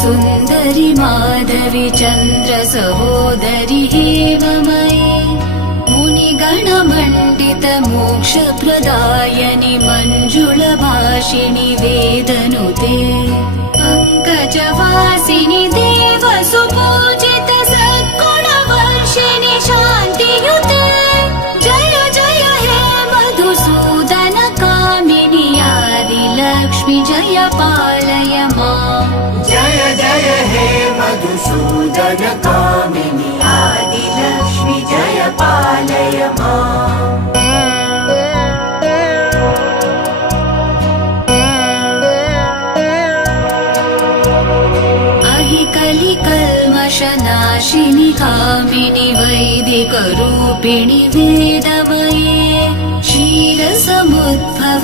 सुन्दरि माधवि चन्द्र सहोदरि हेममयि मुनिगणमण्डित मोक्षप्रदायनि मञ्जुलभाषिणि वेदनुते पङ्कजवासिनि देवसुपूजित सद्गुणवर्षिणि शान्तियुते जय जय हे मधुसूदन कामिनि आदिलक्ष्मि जय पालय माम् जय जय हे मधुसूदन कामिनि आदिलक्ष्मि जय पालय माम् कलिकल्मषनाशिनि कामिनि वैदिकरूपिणि वेदमये क्षीरसमुद्भव